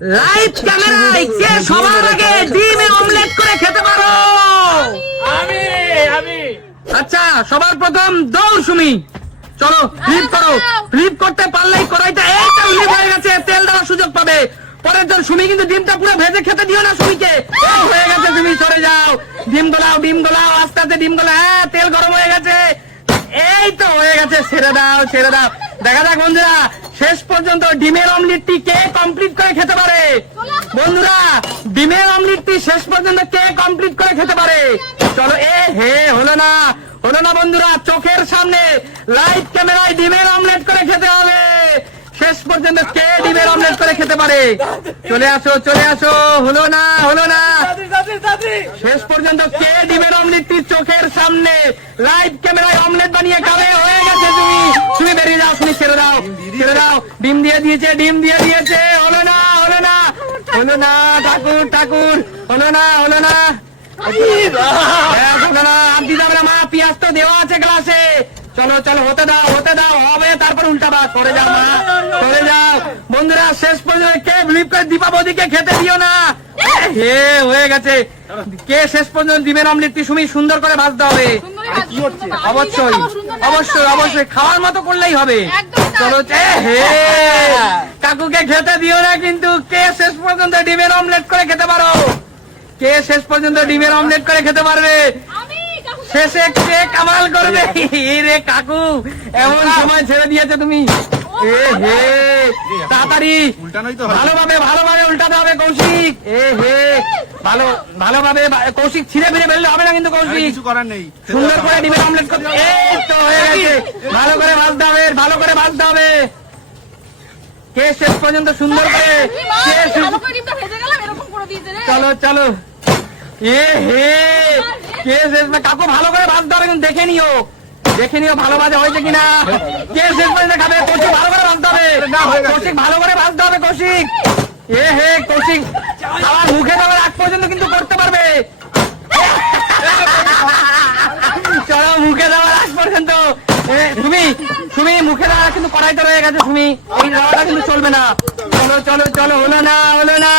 Live ক্যামেরায় কে সবার আগে ডিমে অমলেট করে খেতে পারো? আমি আমি আচ্ছা, সবার প্রথম দৌড় সুমি, চলো ফ্লিপ করো। ফ্লিপ করতে পারলেই কড়াইটা একটা ফ্লিপ হয়ে গেছে, তেল দেওয়ার সুযোগ পাবে। পরের জন সুমি কিন্তু ডিমটা পুরো ভেজে খেতে দিও না সুমিকে। এই হয়ে গেছে, তুমি সরে যাও। ডিম গলাও আস্তে আস্তে ডিম গলা। হ্যাঁ, তেল গরম হয়ে গেছে। এই তো হয়ে গেছে, ছেড়ে দাও ছেড়ে দাও। দেখা যাক বন্ধুরা, শেষ পর্যন্ত ডিমের অমলেটটি কে কমপ্লিট করে খেতে পারে। বন্ধুরা, ডিমের অমলেটটি শেষ পর্যন্ত কে কমপ্লিট করে খেতে পারে? চলো। হলো না বন্ধুরা, চোখের সামনে লাইভ ক্যামেরায় ডিমের অমলেট করে খেতে হবে। শেষ পর্যন্ত কে ডিমের অমলেট করে খেতে পারে? চলে আসো। হলো না। শেষ পর্যন্ত কে ডিমের অমলেটটি চোখের সামনে লাইভ ক্যামেরায় অমলেট বানিয়ে খাবে? হয়ে গেছে। তুমি বেরিয়ে যাও, তুমি ছেড়ে দাও। ডিম দিয়ে দিয়েছে। হলো না ঠাকুর। হলো না। আনতে যাবে না মা, পেঁয়াজ তো দেওয়া আছে গ্লাসে। চলো হতে দাও হবে, তারপর উল্টাবা। সরে যাও মা, সরে যাও। বন্ধুরা, শেষ পর্যন্ত কে বিলিভ করে দীপাবলিকে খেতে দিও না। হয়ে গেছে। কে শেষ পর্যন্ত ডিমের অমলেটটি সুমি সুন্দর করে ভাজতে হবে। অবশ্যই খাওয়ার মতো করলেই হবে। চলো। কাকুকে খেতে দিও না কিন্তু। কে শেষ পর্যন্ত ডিমের অমলেট করে খেতে পারো? কে শেষ পর্যন্ত ডিমের অমলেট করে খেতে পারবে? শেষে কে কামাল করবে? রে কাকু, এমন সময় ছেড়ে দিয়েছে তুমি। তাড়াতাড়ি ভালোভাবে উল্টাতে হবে কৌশিক। ভালোভাবে কৌশিক, ছিঁড়ে ফিরে ফেললে হবে না কিন্তু কৌশিক। কিছু করার নেই। সুন্দর করে ডিমের অমলেট করতে। এই তো হয়ে গেছে। ভালো করে ভাজতে হবে। কে শেষ পর্যন্ত সুন্দর করে চলো। কে শেষ? কাকু ভালো করে ভাজতে হবে কিন্তু দেখে নিও ভালো ভাজা হয়েছে কিনা। কে শেষ পর্যন্ত খাবে? কৌশিক ভালো করে ভাজতে হবে। কৌশিক কৌশিক খাওয়ার মুখে দেওয়ার আগ পর্যন্ত কিন্তু করতে পারবে। চলো, মুখে দেওয়ার আগ পর্যন্ত। তুমি মুখে দেওয়ার কিন্তু কড়াইতে রয়ে গেছে। তুমি এই দেওয়াটা কিন্তু চলবে না। চলো। হলো না।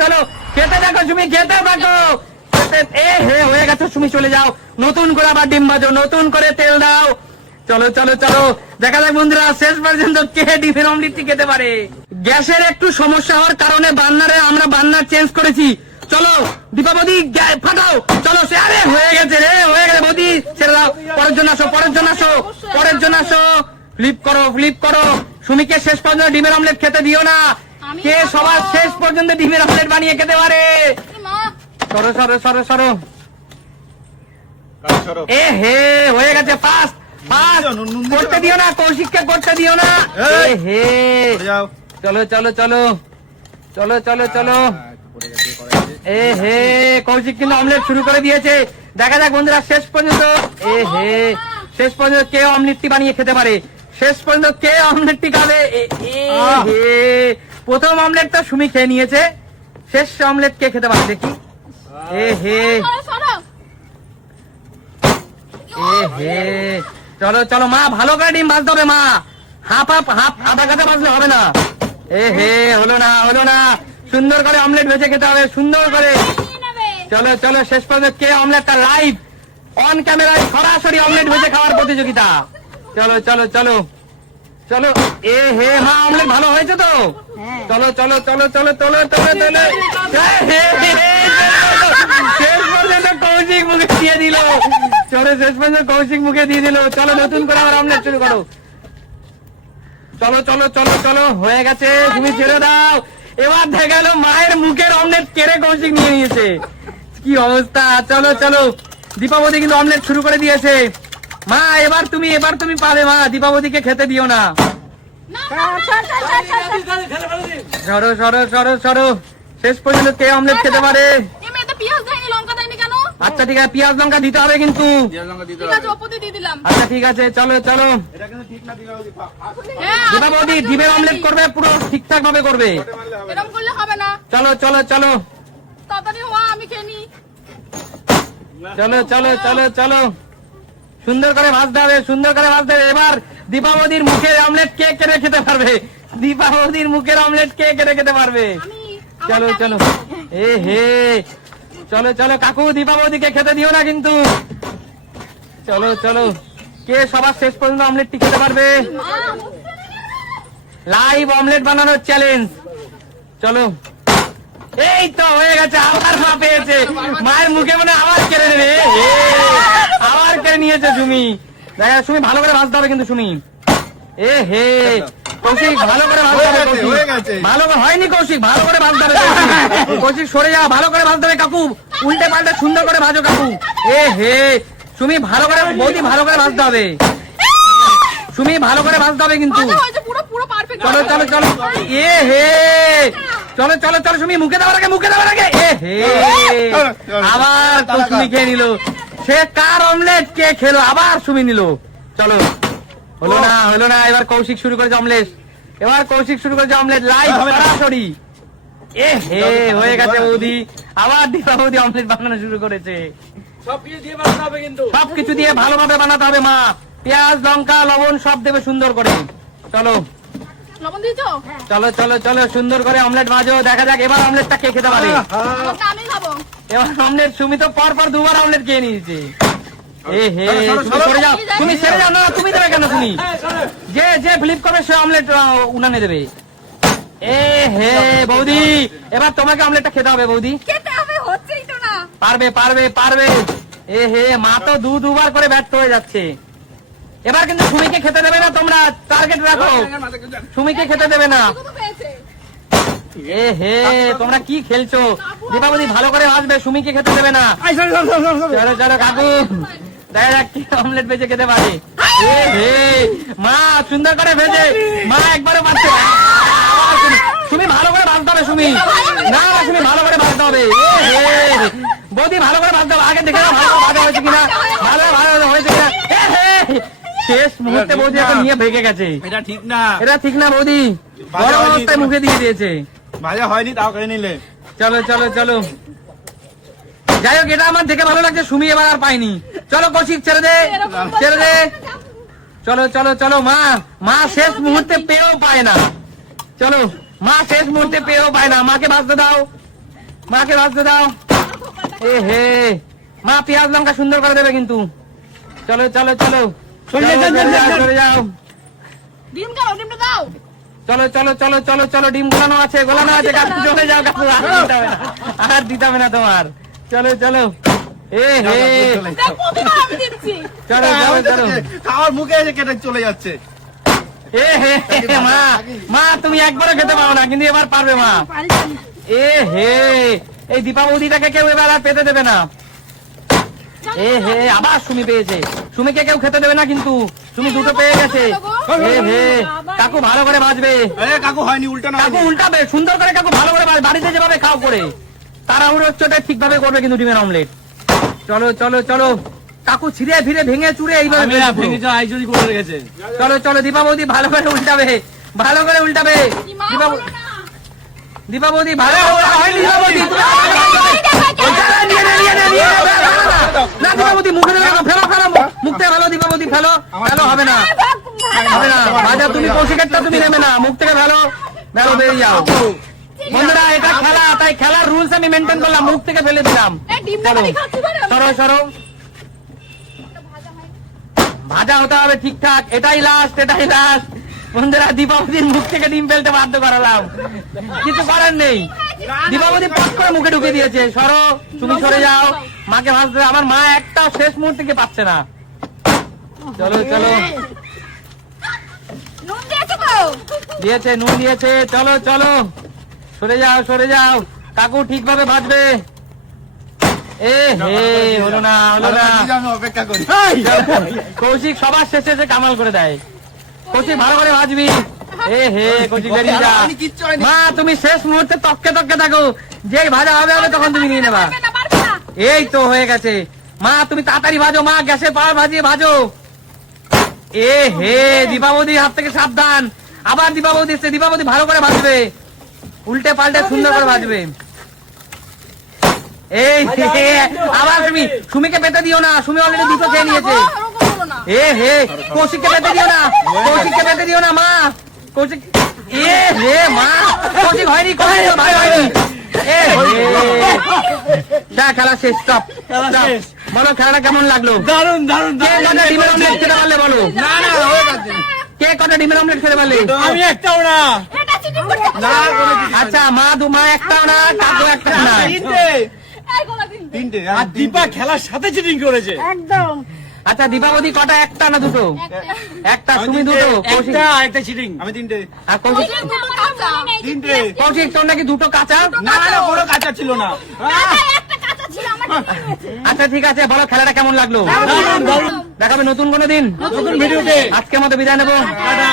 চলো খেতে দেখো তুমি, খেতে দেখো। হয়ে গেছে। তুমি চলে যাও, নতুন করে আবার ডিম ভাজো, নতুন করে তেল দাও। চলো। দেখা যাক বন্ধুরা, শেষ পর্যন্ত কে ডিমের অমলেটটি খেতে পারে। গ্যাসের একটু সমস্যা হওয়ার কারণে আমরা বার্নার চেঞ্জ করেছি। চলো দীপাবলি ফাটাও। চলো। হয়ে গেছে বৌদি, ছেড়ে দাও। পরের জন্য আসো। ফ্লিপ করো। সুমিকে শেষ পর্যন্ত ডিমের অমলেট খেতে দিও না। কে সবার শেষ পর্যন্ত ডিমের অমলেট বানিয়ে খেতে পারে? সরো। হয়ে গেছে। ফাস্ট করতে দিও না, কৌশিককে করতে দিও না। চলো। কৌশিক কিন্তু অমলেট শুরু করে দিয়েছে। দেখা যাক বন্ধুরা, শেষ পর্যন্ত কে অমলেটটি বানিয়ে খেতে পারে? শেষ পর্যন্ত কে অমলেটটি খাবে? প্রথম অমলেট তো সুমি খেয়ে নিয়েছে। শেষ অমলেট কে খেতে পারে দেখি। চলো মা, ভালো করে ডিম ভাজতে হবে মা। হাফ আধা কাঁচা ভাজলে হবে না। হলো না। সুন্দর করে অমলেট ভেজে খেতে হবে, সুন্দর করে। চলো শেষ পর্যন্ত কে অমলেটটা লাইভ অন ক্যামেরায় সরাসরি অমলেট ভেজে খাওয়ার প্রতিযোগিতা। চলো। মা, অমলেট ভালো হয়েছে তো? চলো। শেষ পর্যন্ত কৌশিক মুখে দিয়ে দিল। চলো, নতুন করে আবার অমলেট শুরু করো। চলো। হয়ে গেছে। তুমি ছেড়ে দাও। এবার দেখা গেল মায়ের মুখের অমলেট কেড়ে কৌশিক নিয়ে নিয়েছে। কি অবস্থা। চলো। দীপাবলি কিন্তু অমলেট শুরু করে দিয়েছে। মা, এবার তুমি পাবে মা, দীপাবলিকে খেতে দিও না। সরো। শেষ পর্যন্ত কে অমলেট খেতে পারে? আচ্ছা ঠিক আছে, পেঁয়াজ লঙ্কা দিতে হবে কিন্তু। আচ্ছা ঠিক আছে, চলো। দীপাবলি ডিমের অমলেট করবে, পুরো ঠিকঠাক ভাবে করবে। চলো। সুন্দর করে ভাজতে হবে। এবার দীপাবলির মুখের অমলেট কে কেড়ে খেতে পারবে? চলো চলো এ হে চলো চলো কাকু দীপা বৌদিকে খেতে দিও না কিন্তু চলো চলো কে সবার শেষ পর্যন্ত অমলেটটি খেতে পারবে লাইভ অমলেট বানানোর চ্যালেঞ্জ চলো এই তো হয়ে গেছে আবার মা পেয়েছে মায়ের মুখে মনে হয় আবার কেড়ে নেবে আবার কেড়ে নিয়েছে সুমি দেখা সুমি ভালো করে ভাজতে হবে কিন্তু সুমি এ হে কৌশিক ভালো করে ভাজতে হবে কৌশিক ভালো করে হয়নি কৌশিক ভালো করে ভাজতে হবে কৌশিক সরে যাও ভালো করে ভাজতে হবে কাকু উল্টে পাল্টে সুন্দর করে ভাজো কাকু এ হে সুমি ভালো করে বৌদি ভালো করে ভাজতে হবে সুমি ভালো করে ভাজতে হবে কিন্তু চলো চলো চলো এ হে চলো চলো চলো সুমি মুখে দেওয়ার আগে এ হে আবার তো সুমি খেয়ে নিল সে কার অমলেট কে খেলো আবার সুমি নিল চলো হলো না এবার কৌশিক শুরু করেছে অমলেট লাইভ সরাসরি এ হে হয়ে গেছে বৌদি আবার দীপা বৌদি অমলেট বানানো শুরু করেছে সবকিছু দিয়ে বানাতে হবে কিন্তু সবকিছু দিয়ে ভালোভাবে বানাতে হবে মা পেঁয়াজ লঙ্কা লবণ সব দেবে সুন্দর করে চলো লবণ দিয়েছো? চলো চলো চলো সুন্দর করে অমলেট ভাজো দেখা যাক এবার অমলেটটা কে খেতে পারে ওটা আমি খাবো। এবার অমলেট সুমি তো পর পর দুবার অমলেট খেয়ে নিয়েছে এ হে তুমি সরে যাও তুমি ছেড়ে যাও না তুমি দেবে কেন তুমি যে যে ফ্লিপ করবে সে অমলেট উনানে দেবে এ হে বৌদি এবার তোমাকে অমলেটটা খেতে হবে বৌদি খেতে হবে, হচ্ছেই তো না। পারবে পারবে পারবে এ হে মা তো দুবার করে ব্যর্থ হয়ে যাচ্ছে এবার কিন্তু সুমিকে খেতে দেবে না তোমরা টার্গেট রাখো সুমিকে খেতে দেবে না কত পেয়েছে? এ হে তোমরা কি খেলছো দীপাবলি ভালো করে ভাজবে সুমিকে খেতে দেবে না চলো চলো কাকু দেখা যাক কি অমলেট বেজে খেতে পারে এ হে মা সুন্দর করে ভেজে মা একবারে ভাজছে সুমি ভালো করে ভাজতে হবে সুমি না সুমি ভালো করে ভাজতে হবে এ হে বৌদি ভালো করে ভাজতে হবে আগে দেখে নাও ভালো ভাজা হয়েছে কিনা ভালো ভালো হয়েছে কিনা এ হে শেষ মুহূর্তে বৌদি এখন নিয়ে ভেঙে গেছে এটা ঠিক না এটা ঠিক না বৌদি বড় অবস্থায় মুখে দিয়ে দিয়েছে ভাজা হয়নি তাও খেয়ে নিলে চলো চলো চলো যাই হোক এটা আমার দেখে ভালো লাগছে সুমি এবার আর পাইনি চলো কৌশিক ছেড়ে দে চলো চলো চলো মা মা শেষ মুহূর্তে পেয়েও পায় না চলো মা শেষ মুহূর্তে পেয়েও পায় না মাকে ভাজতে দাও মাকে ভাজতে দাও এ হে মা পেঁয়াজ লঙ্কা সুন্দর করে দেবে কিন্তু চলো চলো চলো চলে যাও ডিম খাও, ডিমটা দাও। চলো চলো চলো চলো চলো ডিম গোলানো আছে কাকু চলে যাও কাকু আর দিতে হবে না তোমার চলো চলো এ হে দেখ, প্রতিবার আমি দিচ্ছি। চলো চলো চলো খাওয়ার মুখে এসে কেটে চলে যাচ্ছে এ হে মা মা তুমি একবারও খেতে পারো না কিন্তু এবার পারবে মা এ হে এই দীপা বৌদিটাকে কেউ এবার আর পেতে দেবে না এ হে আবার সুমি পেয়েছে সুমিকে কেউ খেতে দেবে না কিন্তু তুমি দুটো পেয়ে গেছে এ হে কাকু ভালো করে ভাজবে কাকু হয়নি উল্টা না কাকু উল্টাবে সুন্দর করে কাকু ভালো করে বাড়িতে যেভাবে খাও করে তাড়াহুড়োর চোটে ঠিকভাবে করবে কিন্তু ডিমের অমলেট চলো চলো চলো কাকু ছিঁড়ে ফিরে ভেঙে চুড়ে এইভাবে করে রেখেছে চলো চলো দীপা বৌদি ভালো করে উল্টাবে দীপা বৌদি ভালো হয়নি দীপা বৌদি না দীপা বৌদি মুখে দেবে ফেলো মুখ থেকে ফেলো দীপা বৌদি ফেলো হবে না ভাজা তুমি কৌশিকেরটা তুমি নেবে না মুখ থেকে ফেলো বেরিয়ে যাও বন্ধুরা এটা খেলা তাই খেলার রুলস আমি মেনটেন করলাম মুখ থেকে ফেলে দিলাম এই ডিমটা চলো আমি খাচ্ছি পারে। সরো ভাজা হতে হবে ঠিকঠাক এটাই লাস্ট বন্ধুরা দীপাবলির মুখ থেকে ডিম ফেলতে বাধ্য করালাম কিছু করার নেই দীপাবলি পট করে মুখে ঢুকে দিয়েছে সরো তুমি সরে যাও মাকে ভাজতে আমার মা একটাও শেষ মুহূর্তে পাচ্ছে না চলো চলো নুন দিয়েছো তো? দিয়েছে নুন দিয়েছে চলো চলো সরে যাও কাকু ঠিকভাবে ভাজবে এ হে হলো না অপেক্ষা করি কৌশিক সবার শেষে এসে কামাল করে দেয় কৌশিক ভালো করে ভাজবি এ হে কৌশিক বেরিয়ে যা মা তুমি শেষ মুহূর্তে তককে থাকো যে ভাজা হবে তখন তুমি নিয়ে নেবা পারবে না, পারবে না। এই তো হয়ে গেছে মা তুমি তাড়াতাড়ি ভাজো মা গ্যাসের পাওয়ার ভাজিয়ে ভাজো এ হে দীপাবলি হাত থেকে সাবধান আবার দীপাবলি এসছে দীপাবলি ভালো করে ভাজবে উল্টে পাল্টে সুন্দর করে ভাজবে এই আবার সুমিকে পেতে দিও না সুমি অলরেডি দুটো খেয়ে নিয়েছে ওরকম হলো না। এ হে কৌশিককে পেতে দিও না মা কৌশিক এ হে মা কৌশিক হয়নি ভাই হয়নি যা খেলা শেষ, স্টপ। খেলা শেষ। বলো খেলাটা কেমন লাগলো? দারুন দারুন কে কটা ডিমের অমলেট খেতে পারলে বলো? না না হয়ে যাচ্ছে কে কটা ডিমের অমলেট খেতে পারলে? আমি একটাও না এটা চিটিং করছে। না কোনো কিছু না। আচ্ছা, মা একটাও না, কাকু একটা না। তিনটে এই গোলা দিন। তিনটে আর দীপা খেলার সাথে চিটিং করেছে একদম। আচ্ছা, দীপাবতী কটা? একটা না দুটো? একটা। আমি তুমি তিনটে। দুটো? কৌশিক? একটা চিটিং আমি তিনটে আর কৌশিক? ওই দুটো কাঁচা। তিনটে কৌশিক, তোর নাকি দুটো কাঁচা? না না কোনো কাঁচা ছিল না কাঁচা একটা কাঁচা ছিল আমার ঠিক হয়েছে। আচ্ছা ঠিক আছে, বলো খেলাটা কেমন লাগলো? দারুন দারুন দেখাবে নতুন কোনো দিন। নতুন ভিডিওতে আজকের মতো বিদায় নেবো। টাটা